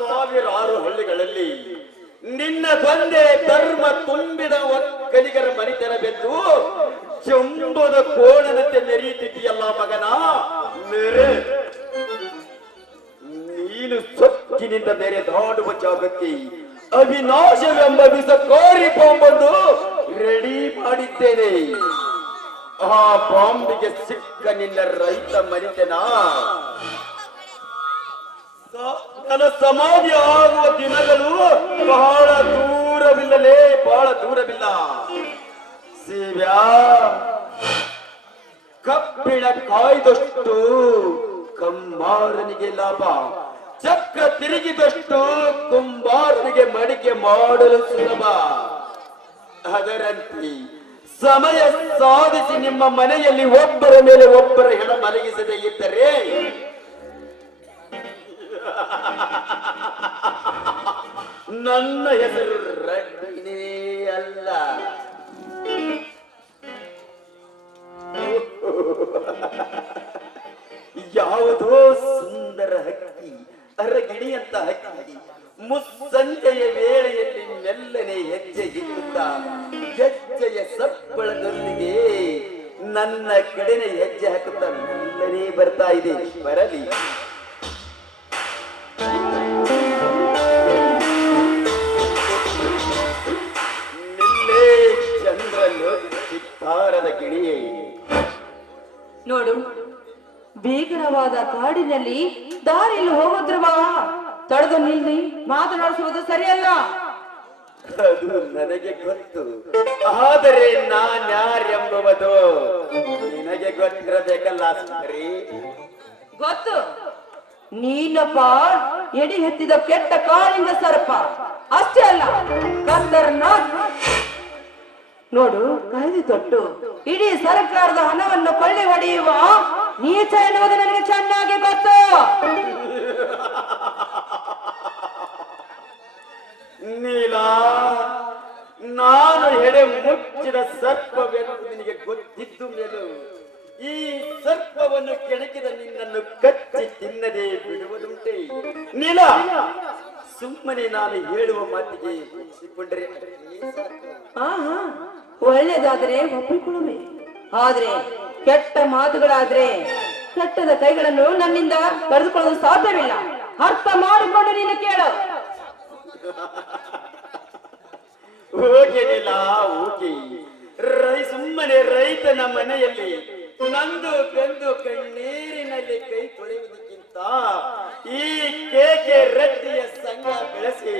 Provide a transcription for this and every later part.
ಸಾವಿರಾರು ಹಳ್ಳಿಗಳಲ್ಲಿ ನಿನ್ನ ತಂದೆ ಧರ್ಮ ತುಂಬಿದ ಒಕ್ಕಲಿಗರ ಮನಿತನವೆಂದು ಚಂಬದ ಕೋಣದಂತೆ ನೆರೆಯುತ್ತಿದ್ದೀಯಲ್ಲ ಮಗನ? ನೆರೆ. ನೀನು ಸೊಕ್ಕಿನಿಂದ ಬೇರೆ ದಾಡುವ ಜಾಗಕ್ಕೆ ಅವಿನಾಶವೆಂಬ ವಿಷ ಕೋರಿ ಬಾಂಬನ್ನು ರೆಡಿ ಮಾಡಿದ್ದೇನೆ. ಆ ಬಾಂಬಿಗೆ ಸಿಕ್ಕ ನಿನ್ನ ರೈತ ಮನಿತನ. ನನ್ನ ಸಮಾಧಿ ಆಗುವ ದಿನಗಳು ಬಹಳ ದೂರವಿಲ್ಲಲೇ, ಬಹಳ ದೂರವಿಲ್ಲ. ಸೇವ್ಯಾ, ಕಬ್ಬಿಣ ಕಾಯ್ದಷ್ಟು ಕಮ್ಮಾರನಿಗೆ ಲಾಭ, ಚಕ್ರ ತಿರುಗಿದಷ್ಟು ಕುಂಬಾರನಿಗೆ ಮಡಿಕೆ ಮಾಡಲು ಸುಲಭ. ಅದರಂತೆ ಸಮಯ ಸಾಧಿಸಿ ನಿಮ್ಮ ಮನೆಯಲ್ಲಿ ಒಬ್ಬರ ಮೇಲೆ ಒಬ್ಬರ ಹೆಣ ಮಲಗಿಸದೇ ಇದ್ದರೆ ನನ್ನ ಹೆಸರು ಕಾಡಿನಲ್ಲಿ ದಾರಿಯಲ್ಲಿ ಹೋಗುತ್ತಿರುವ ತಡೆದು ನಿಲ್ಲಿ ಮಾತನಾಡಿಸುವುದು ಸರಿಯಲ್ಲ. ಅದು ನನಗೆ ಗೊತ್ತು. ಆದರೆ ನಾನ್ಯಾರೆಂಬುವುದು ನಿನಗೆ ಗೊತ್ತಿರಬೇಕಲ್ಲ ಸರಿ ಗೊತ್ತು. ನೀನಪ್ಪ ಎಡಿ ಎತ್ತಿದ ಕೆಟ್ಟ ಕಾಳಿಂದ ಸರ್ಪ. ಅಷ್ಟೇ ಅಲ್ಲ ಕತ್ತರ್ನಾಥ್ ನೋಡು ಕೈದಿ ತೊಟ್ಟು. ಇಡೀ ಸರ್ಕಾರದ ಹಣವನ್ನು ಕೊಳ್ಳೆ ಹೊಡೆಯುವ ನೀಚ ಎನ್ನುವುದು ನನಗೆ ಚೆನ್ನಾಗಿ ಗೊತ್ತು. ನೀಲಾ ನಾನು ಎಡೆ ಮುಚ್ಚಿದ ಸರ್ಪವೆಂದು ನಿನಗೆ ಗೊತ್ತಿದ್ದು ಮೇಲೂ. ಈ ಸರ್ಪವನ್ನು ಕೆಣಕಿದ ನಿನ್ನನ್ನು ಕಚ್ಚಿ ತಿನ್ನದೆ ಬಿಡುವುದುಂಟೆ. ನೀಲ ಸುಮ್ಮನೆ ನಾನು ಹೇಳುವ ಮಾತಿಗೆ. ಆಹಾ ಒಳ್ಳೇದಾದ್ರೆ ಒಪ್ಪಿಕೊಳ್ಳುವೆ. ಆದ್ರೆ ಕೆಟ್ಟ ಮಾತುಗಳಾದ್ರೆ ಕೆಟ್ಟದ ಕೈಗಳನ್ನು ನನ್ನಿಂದ ಕರೆದುಕೊಳ್ಳಲು ಸಾಧ್ಯವಿಲ್ಲ. ಅರ್ಥ ಮಾಡಿಕೊಂಡು ನೀನು ಕೇಳು. ಹೋಗಿನಿಲ್ಲ ಓಕೆ ರೈ, ಸುಮ್ಮನೆ ರೈತ ನಮ್ಮ ಮನೆಯಲ್ಲಿ ನಂದು ಬೆಂದು ಕಣ್ಣೀರಿನಲ್ಲಿ ಕೈ ತೊಳೆಯುವುದಕ್ಕಿಂತ ಈ ಕೇಕೆ ರಟ್ಟಿಯ ಸಂಘ ಬೆಳೆಸಿ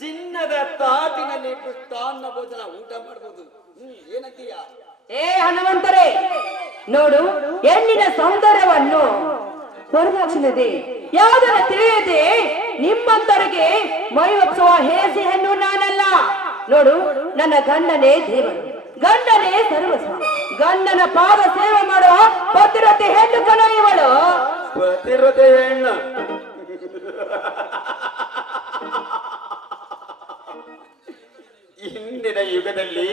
ಚಿನ್ನದ ತಾಟಿನಲ್ಲಿ ಪುಷ್ಟಾನ್ನ ಭೋಜನ ಊಟ ಮಾಡಬಹುದು ಹ್ಮ್, ಏನಂತೀಯ? ಏ ಹನುಮಂತರೇ, ನೋಡು ಹೆಣ್ಣಿನ ಸೌಂದರ್ಯವನ್ನು ವರದಕ್ಷಿಣದೆ ಯಾವುದನ್ನ ತಿಳಿಯದೆ ನಿಮ್ಮಂತರಿಗೆ ಮೈ ಒಪ್ಸುವ ಹೇಸಿ ಹೆಣ್ಣು ನಾನಲ್ಲ. ನೋಡು, ನನ್ನ ಗಂಡನೇ ದೇವರು, ಗಂಡನೇ ಸರ್ವಸ್ವ, ಗಂಡನ ಪಾದ ಸೇವೆ ಮಾಡುವ ಪತಿರತೆ ಹೆಣ್ಣು ಕಣ ಇವಳು. ಪತಿರತೆ ಹೆಣ್ಣು. ಇಂದಿನ ಯುಗದಲ್ಲಿ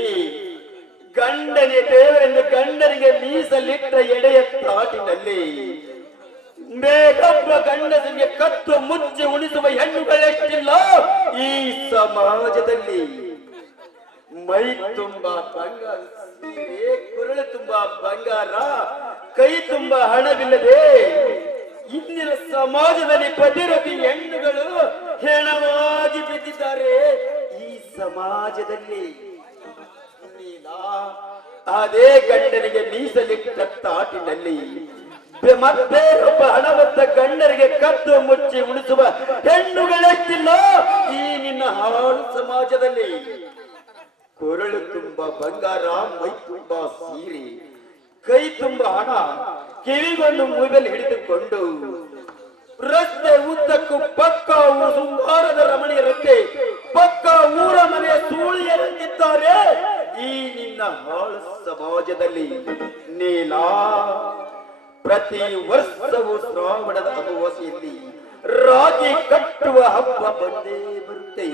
ಗಂಡನೇ ದೇವರನ್ನು ಗಂಡನಿಗೆ ಮೀಸಲಿಟ್ಟ ಎಡೆಯ ತಾಟಿನಲ್ಲಿ ಬೇಗೊಬ್ಬ ಗಂಡನಿಗೆ ಕತ್ತು ಮುಚ್ಚಿ ಉಳಿಸುವ ಹೆಣ್ಣುಗಳೆಷ್ಟಿಲ್ಲ ಈ ಸಮಾಜದಲ್ಲಿ? ಮೈ ತುಂಬಾ ಬಂಗಾರ ಕುರಳು ತುಂಬಾ ಬಂಗಾರ, ಕೈ ತುಂಬಾ ಹಣವಿಲ್ಲದೆ ಇಂದಿನ ಸಮಾಜದಲ್ಲಿ ಪ್ರತಿರೋಧಿ ಹೆಣ್ಣುಗಳು ಹೆಣವಾಗಿ ಬಿದ್ದಿದ್ದಾರೆ ಈ ಸಮಾಜದಲ್ಲಿ. ಅದೇ ಗಂಡನಿಗೆ ಮೀಸಲಿಟ್ಟ ತಾಟಿನಲ್ಲಿ ಮತ್ತೆ ಒಬ್ಬ ಹಣವಂತ ಗಂಡರಿಗೆ ಕದ್ದು ಮುಚ್ಚಿ ಉಳಿಸುವ ಹೆಣ್ಣುಗಳೆಷ್ಟಿಲ್ಲ ಈ ನಿನ್ನ ಹಾಳು ಸಮಾಜದಲ್ಲಿ. ಕೊರಳು ತುಂಬ, ಬಂಗಾರ, ಮೈ ತುಂಬ, ಸೀರೆ, ಕೈ ತುಂಬ ಹಣ, ಕಿವಿಗೊಂದು ಮೊಬೈಲ್ ಹಿಡಿದುಕೊಂಡು ರಸ್ತೆ ಉದ್ದಕ್ಕೂ ಪಕ್ಕ ಸುಂದರದ ರಮಣೀಯರಂತೆ, ಪಕ್ಕ ಊರ ಮನೆಯ ಸೂಳಿಯರಂತಿದ್ದಾರೆ. ಈ ನಿನ್ನ ಹಾಳ ಸಮಾಜದಲ್ಲಿ ನೀಲ. ಪ್ರತಿ ವರ್ಷವೂ ಶ್ರಾವಣದ ಅಮಾವಾಸ್ಯೆಯಲ್ಲಿ ರಾಗಿ ಕಟ್ಟುವ ಹಬ್ಬ ಬಂದೇ ಬರುತ್ತೆ.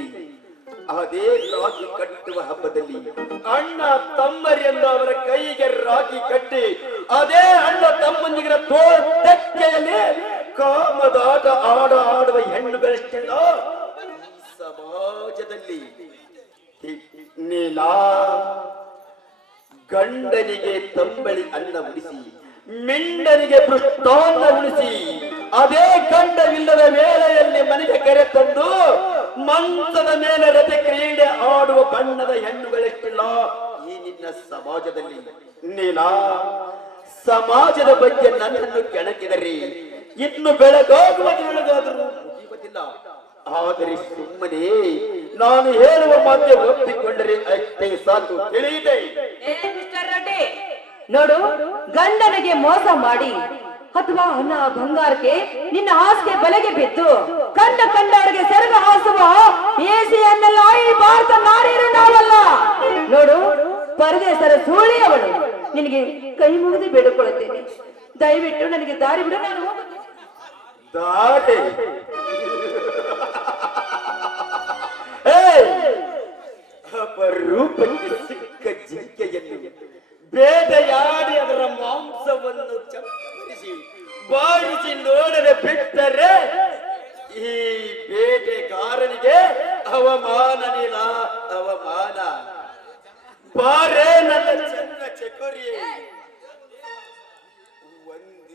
ಅದೇ ರಾಗಿ ಕಟ್ಟುವ ಹಬ್ಬದಲ್ಲಿ ಅಣ್ಣ ತಮ್ಮರಿಂದ ಅವರ ಕೈಗೆ ರಾಗಿ ಕಟ್ಟಿ, ಅದೇ ಅಣ್ಣ ತಮ್ಮಂದಿಗರ ತೋಳ ಕಾಮದಾಗ ಆಡ ಆಡುವ ಹೆಣ್ಣು ಈ ಸಮಾಜದಲ್ಲಿ ನೀಲ. ಗಂಡನಿಗೆ ತಂಬಳಿ ಅನ್ನ ಉಡಿಸಿ, ಮಿಂಡನಿಗೆ ಪುಷ್ಟಾನ್ನ ಉಳಿಸಿ ಅದೇ ಗಂಡವಿಲ್ಲದ ವೇಳೆಯಲ್ಲಿ ಮನೆಗೆ ಕರೆ ತಂದು, ಮಂಚದ ಮೇಲೆ ರಥ ಕ್ರೀಡೆ ಆಡುವ ಬಣ್ಣದ ಹೆಣ್ಣುಗಳೆಷ್ಟಿಲ್ಲ ಈ ನಿನ್ನ ಸಮಾಜದಲ್ಲಿ. ನೀಲ, ಸಮಾಜದ ಬಗ್ಗೆ ನನ್ನನ್ನು ಕೆಣಕಿದರೆ ಇನ್ನು ಬೆಳಗಾಗುವ ಮುಗಿಯುವುದಿಲ್ಲ. ಆದರೆ ಸುಮ್ಮನೆ ನಾನು ಹೇಳುವ ಮಾತೆ ಒಪ್ಪಿಕೊಂಡರೆ ಅಷ್ಟೇ ಸಾಕು. ತಿಳಿಯಿದೆ ನೋಡು ಗಂಡನಿಗೆ ಮೋಸ ಮಾಡಿ ಅಥವಾ ಹಣ ಬಂಗಾರಕ್ಕೆ ನಿನ್ನ ಆಸ್ತಿ ಬಲೆಗೆ ಬಿದ್ದು ಕಂಡ ಕಂಡವರಿಗೆ ಸೆರಗ ಹಾಸುವ ಏಸಿಯನ್ನೆಲ್ಲ ಈ ಭಾರತ ನಾಡಿರು ನಾವಲ್ಲ. ನೋಡು ಪರದೇಶರ ಸೂಳಿ ಅವಳು ನಿನಗೆ ಕೈ ಮುಗಿದು ಬೇಡಿಕೊಳ್ಳುತ್ತೇನೆ. ದಯವಿಟ್ಟು ನನಗೆ ದಾರಿ ಬಿಡು ನಾನು. ದಾಟೆ! ಅಪರೂಪಕ್ಕೆ ಸಿಕ್ಕ ಜಿಂಕೆಯನ್ನು ಬೇಟೆಯಾಡಿ ಅದರ ಮಾಂಸವನ್ನು ಚಪ್ಪರಿಸಿ ಬಾರಿಸಿ ನೋಡದೆ ಬಿಟ್ಟರೆ ಈ ಬೇಟೆಗಾರನಿಗೆ ಅವಮಾನ ನೀಲ, ಅವಮಾನ. ಬಾರೇ ನನ್ನ ಚೆನ್ನ ಚಕೋರಿಯೇ ಒಂದೇ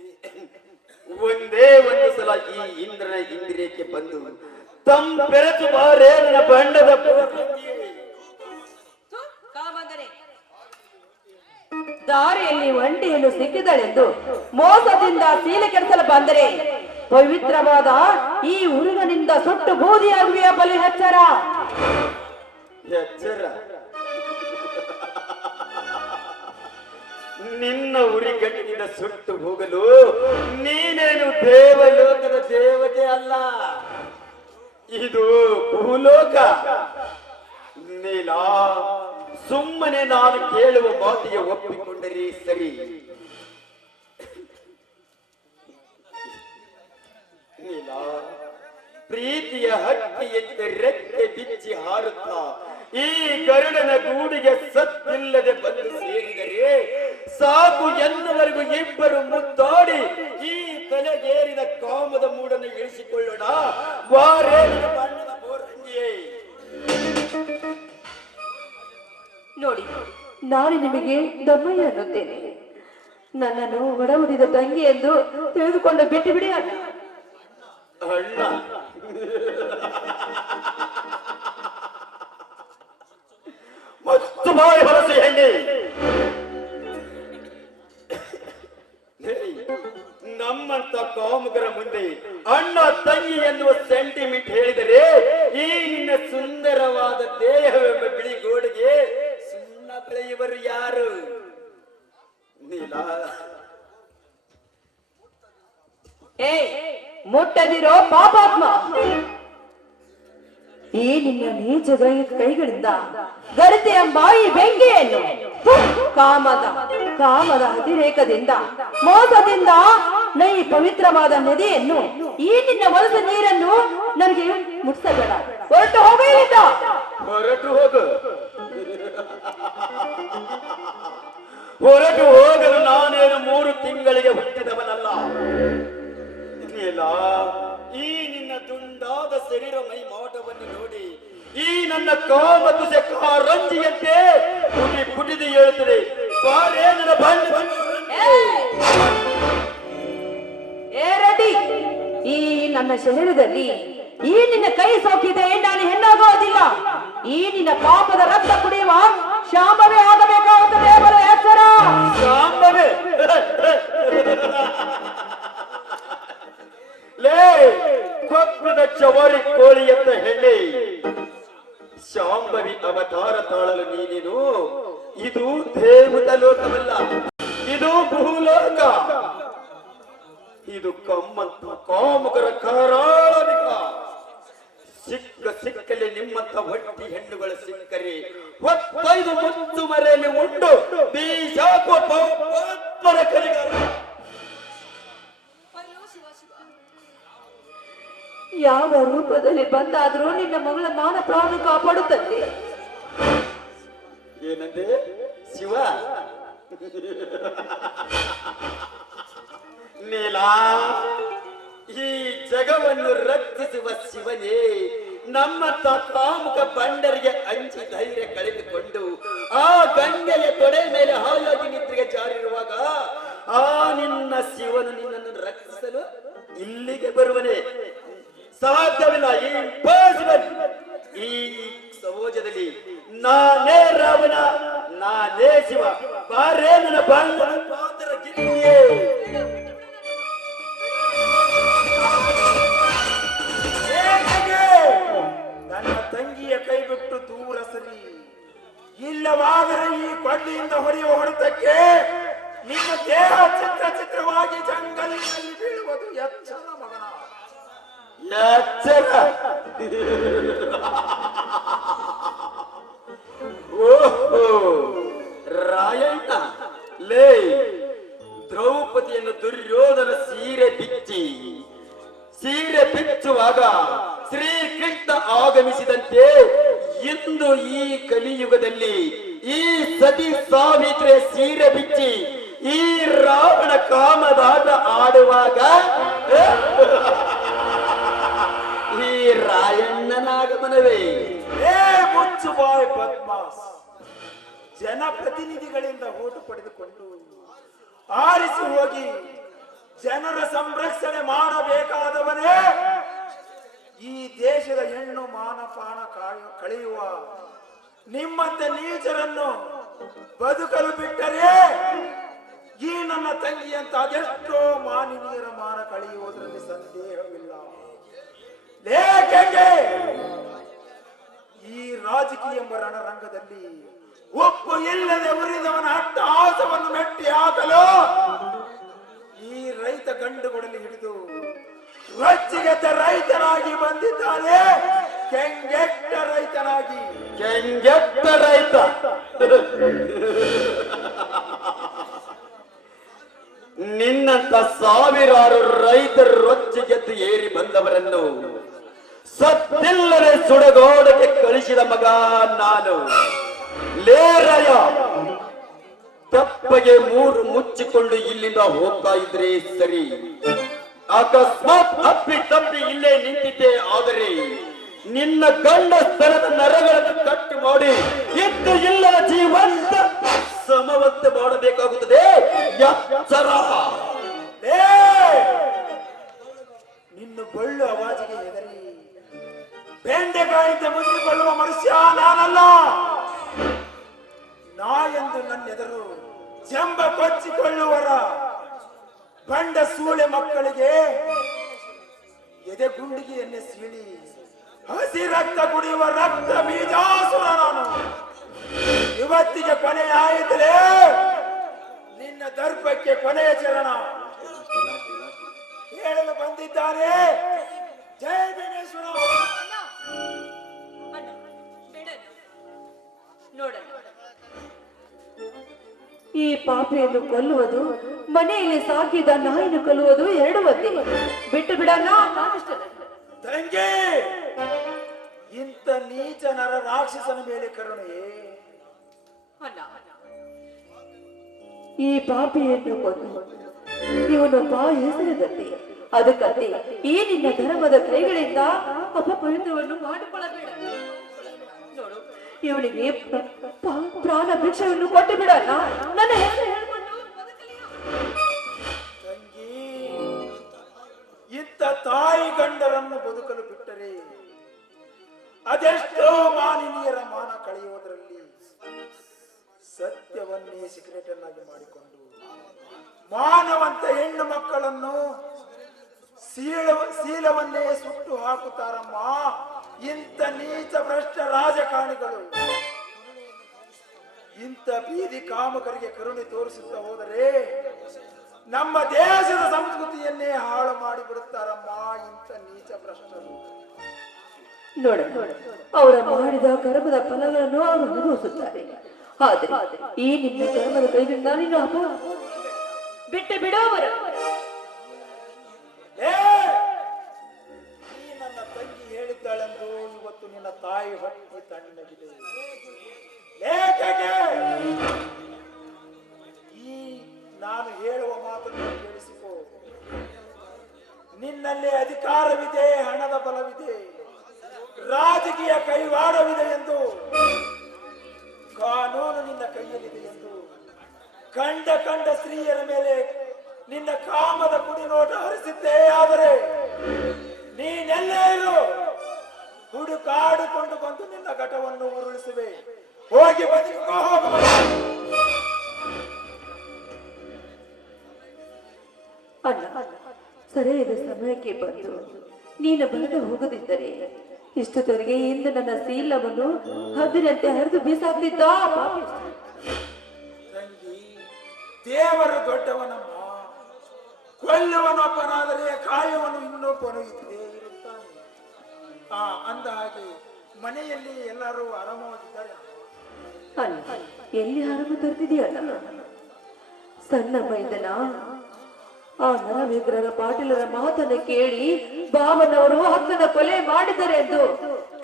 ಒಂದೇ ಒಂದು ಸಲ ಈ ಇಂದ್ರನ ಇಂದ್ರಿಯಕ್ಕೆ ಬಂದು ತಮ್ ಬೆರೆತು ಬಾರೇ ನನ್ನ ಪೂರ್ಣಕ್ಕೆ. ದಾರಿಯಲ್ಲಿ ಒಂಟಿಯನ್ನು ಸಿಕ್ಕಿದಳೆಂದು ಮೋಸದಿಂದ ಸೀಲೆ ಕೆಡಿಸಲು ಬಂದರೆ ಪವಿತ್ರವಾದ ಈ ಹುರುಗನಿಂದ ಸುಟ್ಟು ಬೂದಿಯಾಗುವೆಯ ಬಲಿ ಹೆಚ್ಚರ ಎಚ್ಚರ? ನಿನ್ನ ಉರಿಗಣ್ಣಿನಿಂದ ಸುಟ್ಟು ಹೋಗಲು ನೀನೇನು ದೇವಲೋಕದ ದೇವತೆ ಅಲ್ಲ? ಭೂಲೋಕ. ನೀಲ ಸುಮ್ಮನೆ ನಾನು ಕೇಳುವ ಮಾತಿಗೆ ಒಪ್ಪಿಕೊಂಡರೆ ಸರಿ. ನೀಲ ಪ್ರೀತಿಯ ಹಕ್ಕಿಯಂತೆ ರೆಕ್ಕೆ ಬಿಚ್ಚಿ ಹಾರುತ್ತಾ, ಈ ಗರುಡನ ಗೂಡಿಗೆ ಸತ್ತಿಲ್ಲದೆ ಬಂದು ಸೇರಿದರೆ ಸಾಕು ಎನ್ನುವರೆಗೂ ಇಬ್ಬರು ಮುದ್ದಾಡಿ ಈ ತಲೆಗೇರಿದ ಕಾಮದ ಮೂಡನ್ನು ಇಳಿಸಿಕೊಳ್ಳೋಣ. ವಾರೇ ನೋಡಿ ನಾನು ನಿಮಗೆ ದಮ್ಮಯ್ಯ ಅನ್ನುತ್ತೇನೆ. ನನ್ನನ್ನು ಒಡಹುಟ್ಟಿದ ತಂಗಿ ಎಂದು ತಿಳಿದುಕೊಂಡು ಬಿಟ್ಟು ಬಿಡಿ ಅಣ್ಣ. ಅಣ್ಣ. ಮತ್ತು ಬಾಯಿ ಹೊರಸಿ ಹೆಣ್ಣೆ. ನಮ್ಮಂತ ಕಾಮುಕರ ಮುಂದೆ ಅಣ್ಣ ತಂಗಿ ಎನ್ನುವ ಸೆಂಟಿಮೆಂಟ್ ಹೇಳಿದರೆ, ಈ ನಿನ್ನ ಸುಂದರವಾದ ದೇಹವೆಂಬ ಬಿಳಿ ಗೋಡೆಗೆ ಸುಣ್ಣ ಬೆಳೆಯುವರು ಯಾರು? ನೀಲ. ಏ, ಮುಟ್ಟದಿರೋ ಪಾಪಾತ್ಮ. ಈ ನಿನ್ನ ನೀಚ ಕೈಗಳಿಂದ ಗರಿತೆಯ ಬಾಯಿ ಬೆಂಕಿಯನ್ನು ಕಾಮದ ಕಾಮದ ಅತಿರೇಕದಿಂದ, ಮೋಸದಿಂದ ನೈ ಪವಿತ್ರವಾದ ನದಿಯನ್ನು, ಈ ನಿನ್ನ ಹೊಲದ ನೀರನ್ನು ನನಗೆ ಮುಟ್ಸಬೇಡ. ಹೊರಟು ಹೋಗಲಿದ್ದ ಹೊರಟು ಹೋಗು. ಹೊರಟು ಹೋಗಲು ಈ ನಿನ್ನ ಕೈ ಸೋಕಿದೆ ನಾನು ಹೆಣ್ಣಾಗೋದಿಲ್ಲ? ಈ ನಿನ್ನ ಪಾಪದ ರಕ್ತ ಕುಡಿಯುವ ಶಾಮವೇ ಆಗಬೇಕಾಗುತ್ತದೆ ಲೇ ಕೊಕ್ಕದ ಚವರಿ ಕೋಳಿ ಅಂತ ಹೇಳಿ ಶಾಂಬವಿ ಅವತಾರ ತಾಳಲು ನೀನೇನು? ಇದು ದೇವದ ಲೋಕವಲ್ಲ. ಇದು ಭೂಲೋಕ. ಇದು ಕಮ್ಮಂತ ಕಾಮುಕರ ಕರಾಳವಿಕ ಸಿಕ್ಕಲ್ಲಿ ನಿಮ್ಮಂತ ಹೊಟ್ಟಿ ಹೆಣ್ಣುಗಳು ಸಿಕ್ಕರಿ ಹೊತ್ತೈದು ಮುತ್ತು ಮರೆಯಲ್ಲಿ ಉಂಟು. ಯಾವ ರೂಪದಲ್ಲಿ ಬಂದಾದ್ರೂ ನಿನ್ನ ಮಗಳ ಮಾನ ಪ್ರಾಣ ಕಾಪಾಡುತ್ತದೆ. ಏನಂದೆ? ಶಿವ. ನೀಲಾ ಈ ಜಗವನ್ನು ರಕ್ಷಿಸುವ ಶಿವನೇ. ನಮ್ಮ ಕಾಮುಕ ಬಂಡರಿಗೆ ಅಂಚಿ ಧೈರ್ಯ ಕಳೆದುಕೊಂಡು ಆ ಗಂಗೆಯ ತೊಡೆ ಮೇಲೆ ಹಾಲಾಗಿ ನಿದ್ರೆಗೆ ಜಾರಿರುವಾಗ, ಆ ನಿನ್ನ ಶಿವನು ನಿನ್ನನ್ನು ರಕ್ಷಿಸಲು ಇಲ್ಲಿಗೆ ಬರುವನೆ. ಸಾಧ್ಯವಿಲ್ಲ ಇಂಪಾಸಿಬಲ್ ಈ ಸಮಾಜದಲ್ಲಿ ನಾನೇ ರಾವಣ, ನಾನೇ ಶಿವ. ಬಾರೇ ನನ್ನ ಬಾಂಧವ ಪಾತ್ರ ಗಿರಿಯೇ ಇಲ್ಲವಾದರೆ ಈ ಕೊಂಡೆಯಿಂದ ಹೊಡೆಯುವ ಹೊಡೆತಕ್ಕೆ ನಿಮ್ಮ ದೇಹ ಚಿತ್ರ ಚಿತ್ರವಾಗಿ ಜಂಗಲಿನಲ್ಲಿ ಬೀಳುವುದು ಎಚ್ಚರ ಮಗನ. ಎಚ್ಚರ. ಓಹೋ. ಬಿಚ್ಚಿ ಈ ರಾವಣ ಕಾಮದಾಟ ಆಡುವಾಗ ಈ ರಾಯಣ್ಣನಾಗಮನವೇ. ಏ, ಮುಚ್ಚು ಬಾಯ್ ಬದ್ಮಾಸ್. ಜನಪ್ರತಿನಿಧಿಗಳಿಂದ ಓಟು ಪಡೆದುಕೊಂಡು ಆರಿಸಿ ಹೋಗಿ ಜನರ ಸಂರಕ್ಷಣೆ ಮಾಡಬೇಕಾದವನೇ ಈ ದೇಶದ ಹೆಣ್ಣು ಮಾನಪಾನ ಕಳೆಯುವ ನಿಮ್ಮಂತೆ ನೀಚರನ್ನು ಬದುಕಲು ಬಿಟ್ಟರೆ ಈ ನನ್ನ ತಂಗಿಯಂತ ಅದೆಷ್ಟೋ ಮಾನಿನಿಯರ ಮಾನ ಕಳೆಯುವುದರಲ್ಲಿ ಸಂದೇಹವಿಲ್ಲ. ಲೇಖಗೆ ಈ ರಾಜಕೀಯ ಎಂಬ ರಣರಂಗದಲ್ಲಿ ಒಪ್ಪು ಇಲ್ಲದೆ ಉರಿದವನ ಅಟ್ಟಹಾಸವನ್ನು ಮೆಟ್ಟಿ ಹಾಕಲು ಈ ರೈತ ಗಂಡುಗಳಲ್ಲಿ ಹಿಡಿದು ರೊಚ್ಚಿಗೆದ್ದ ರೈತನಾಗಿ ಬಂದಿದ್ದಾನೆ. ಕೆಂಗೆಟ್ಟ ರೈತನಾಗಿ. ಕೆಂಗೆಟ್ಟ ರೈತ ನಿನ್ನಂತ ಸಾವಿರಾರು ರೈತರು ರೊಚ್ಚಿಗೆದ್ದು ಏರಿ ಬಂದವರನ್ನು ಸತ್ತಿಲ್ಲದೆ ಸುಡಗೋಡಕ್ಕೆ ಕಳಿಸಿದ ಮಗ ನಾನು. ಲೇರಯ ತಪ್ಪಗೆ ಮೂರು ಮುಚ್ಚಿಕೊಂಡು ಇಲ್ಲಿಂದ ಹೋಗ್ತಾ ಇದ್ರೆ, ಸರಿ. ಅಕಸ್ಮಾತ್ ಅಪ್ಪಿ ತಪ್ಪಿ ಇಲ್ಲೇ ನಿಂತಿದ್ದೆ, ಆದರೆ ನಿನ್ನ ಗಂಡ ಸ್ಥಳದ ನರಗಳನ್ನು ಕಟ್ಟು ಮಾಡಿ ಇದ್ದು ಇಲ್ಲದ ಜೀವಂತ ಸಮವಂತ ಮಾಡಬೇಕಾಗುತ್ತದೆ! ನಿನ್ನ ಬಳ್ಳು ಅವಾಜಿಗೆ ಹೆದರಿ. ಬೆಂಡೆಕಾಯಿತ ಮುಗಿದುಕೊಳ್ಳುವ ಮನುಷ್ಯ ನಾನಲ್ಲ. ನಾ ಎಂದು ನನ್ನೆದರು ಜಂಬ ಕೊಚ್ಚಿಕೊಳ್ಳುವರ ಬಂಡ ಸೂಳೆ ಮಕ್ಕಳಿಗೆ ಎದೆ ಗುಂಡಿಗೆಯನ್ನೇ ಸೀಳಿ. ಹಸಿ ರಕ್ತ ಕುಡಿಯುವ ರಕ್ತ ಬೀಜಾಸುರ ನಾನು. ಇವತ್ತಿಗೆ ಕೊನೆಯಾಯಿತಲೇ ನಿನ್ನ ದರ್ಪಕ್ಕೆ ಕೊನೆಯ ಚರಣ ಹೇಳಲು ಬಂದಿದ್ದಾರೆ. ಜಯ ಗಣೇಶ್ವರ ಈ ಪಾಪೆಯನ್ನು ಕೊಲ್ಲುವುದು, ಮನೆಯಲ್ಲಿ ಸಾಕಿದ ನಾಯಿನ ಕೊಲ್ಲುವುದು ಎರಡು ಒತ್ತಿ ಬಿಟ್ಟು ಬಿಡಣ್ಣ ತಂಗಿ ಇಂಥ ನೀಚ ನರ ರಾಕ್ಷಸನ ಮೇಲೆ ಕರುಣೆ ಅಲ್ಲ ಈ ಪಾಪಿಯನ್ನು ಕೊಂದು ಇವನು ಬಾ ಹೆಸರಿದಂತೆ ಅದಕ್ಕಂತೆ ಈ ನಿನ್ನ ಧರ್ಮದ ಕೈಗಳಿಂದ ಅಪಪವಿತ್ರವನ್ನು ಮಾಡಿಕೊಳ್ಳಬೇಡ. ಪ- ಪ್ರಾಣ ಭಿಕ್ಷವನ್ನು ಕೊಟ್ಟು ಬಿಡಲ್ಲ. ನನ್ನ ಹೆಸರು ತಾಯಿ ಗಂಡರನ್ನು ಬದುಕಲು ಬಿಟ್ಟರೆ ಅದೆಷ್ಟೋ ಮಾನಿನಿಯರ ಮಾನ ಕಳೆಯುವುದರಲ್ಲಿ ಸತ್ಯವನ್ನೇ ಸಿಗರೇಟ್ ಅನ್ನಾಗಿ ಮಾಡಿಕೊಂಡು ಮಾನವಂತ ಹೆಣ್ಣು ಮಕ್ಕಳನ್ನು ಸೀಳವ ಶೀಲವನ್ನೇ ಸುಟ್ಟು ಹಾಕುತ್ತಾರಮ್ಮ. ಇಂಥ ನೀಚ ಭ್ರಷ್ಟ ರಾಜಕಾರಣಿಗಳು ಇಂಥ ಬೀದಿ ಕಾಮಕರಿಗೆ ಕರುಣೆ ತೋರಿಸುತ್ತಾ ಹೋದರೆ ನಮ್ಮ ದೇಶದ ಸಂಸ್ಕೃತಿಯನ್ನೇ ಹಾಳು ಮಾಡಿಬಿಡುತ್ತಾರಮ್ಮ ಇಂಥ ನೀಚ ಭ್ರಷ್ಟರು. ನೋಡ ಅವರ ಮಾಡಿದ ಕರ್ಮದ ಫಲಗಳನ್ನು ಅವರು ಅನುಭವಿಸುತ್ತಾರೆ. ಆದರೆ ಈ ನಿಮ್ಮ ಕರ್ಮದ ಕೈದಿಂದ ನೀನು ಅಪ್ಪ ಬಿಟ್ಟು ಬಿಡೋವರು? ನನ್ನ ತಂಗಿ ಹೇಳಿದ್ದಾಳೆಂದು ಇವತ್ತು ನಿನ್ನ ತಾಯಿ ಹೊಟ್ಟೆ ತಣ್ಣಗಿದೆ ನಿನ್ನಲ್ಲಿ ಅಧಿಕಾರವಿದೆ, ಹಣದ ಬಲವಿದೆ. ರಾಜಕೀಯ ಕೈವಾಡವಿದೆ ಎಂದು, ಕಾನೂನು ನಿನ್ನ ಕೈಯಲ್ಲಿದೆ ಎಂದು, ಕಂಡ ಕಂಡ ಸ್ತ್ರೀಯರ ಮೇಲೆ ನಿನ್ನ ಕಾಮದ ಕುಡಿ ನೋಟ ಹರಿಸಿದ್ದೇ ಆದರೆ, ನೀನೆಲ್ಲೇ ಇರು. ಹುಡುಕಾಡಿಕೊಂಡು ಬಂದು ನಿನ್ನ ಘಟವನ್ನು ಉರುಳಿಸುವೆ. ಹೋಗಿ ಬದುಕೋ ಹೋಗು ಸರಿಯಾದ ಸಮಯಕ್ಕೆ ಬಂದು ನೀನು ಬರದೆ ಹೋಗದಿದ್ದರೆ ಇಷ್ಟೊತ್ತವರೆಗೆ ಇಂದು ನನ್ನ ಶೀಲವನ್ನು ಹದಿನಂತೆ ಹರಿದು ಬೀಸಾಕ್ತಿದ್ದ. ತಂಗಿ ದೇವರು ದೊಡ್ಡವನಮ್ಮ ಕೊಲ್ಲುವನೊಬ್ಬನಾದರೆ ಕಾಯುವನು ಇನ್ನೊಬ್ಬನು ಇದ್ದೇ ಇರುತ್ತಾನೆ. ಆ ಅಂದ ಹಾಗೆ ಮನೆಯಲ್ಲಿ ಎಲ್ಲರೂ ಆರಾಮವಾಗಿದ್ದಾರೆ ಅಲ್ಲ ಎಲ್ಲಿ ಆರಾಮ ತರ್ತಿದ್ಯಾ ಸಣ್ಣ ಮೈದನ ಆ ನರವೇಂದ್ರರ ಪಾಟೀಲರ ಮಾತನ್ನು ಕೇಳಿ ಬಾಮನವರು ಅಕ್ಕನ ಕೊಲೆ ಮಾಡಿದ್ದಾರೆ ಎಂದು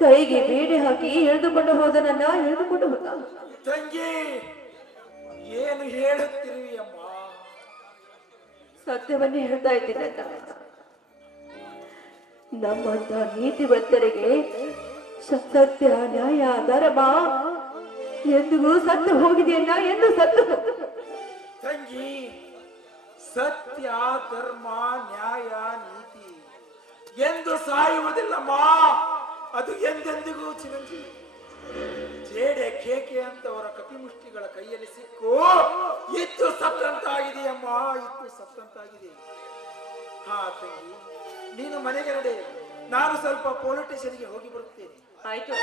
ಕೈಗೆ ಬೇಡಿ ಹಾಕಿ ಎಳೆದುಕೊಂಡು ಹೋದನನ್ನ ಎಳೆದುಕೊಂಡು ಹೋದ. ತಂಗಿ ಏನು ಹೇಳುತ್ತಿರುವಿ ಅಮ್ಮ? ಸತ್ಯವನ್ನೇ ಹೇಳ್ತಾ ಇದ್ದೀನಂತ ನಮ್ಮಂತ ನೀತಿವಂತರಿಗೆ ಸತ್ಯ ನ್ಯಾಯ ಧರ್ಮ ಎಂದಿಗೂ ಸತ್ತು ಹೋಗಿದೆಯನ್ನ ಎಂದು ಸತ್ತು ತಂಗಿ ಸತ್ಯ ಧರ್ಮ ನ್ಯಾಯ ನೀತಿ. ಎಂದು ಸಾಯುವುದಿಲ್ಲಮ್ಮ ಅದು ಎಂದೆಂದಿಗೂ ಚಿರಂಜೀವಿ. ಜೇಡೆ ಕೇಕೆ ಅಂತವರ ಕಪಿಮುಷ್ಟಿಗಳ ಕೈಯಲ್ಲಿ ಸಿಕ್ಕು. ಇತ್ತು ಸತ್ತಂತಾಗಿದೆಯಮ್ಮ ಇತ್ತು ಸತ್ತಂತಾಗಿದೆ. ಹಾ ತಂಗಿ, ನೀನು ಮನೆಗೆ ನಡೆ. ನಾನು ಸ್ವಲ್ಪ ಪೊಲೀಸ್ ಸ್ಟೇಷನ್ಗೆ ಹೋಗಿ ಬರುತ್ತೇನೆ. ಆಯ್ತು.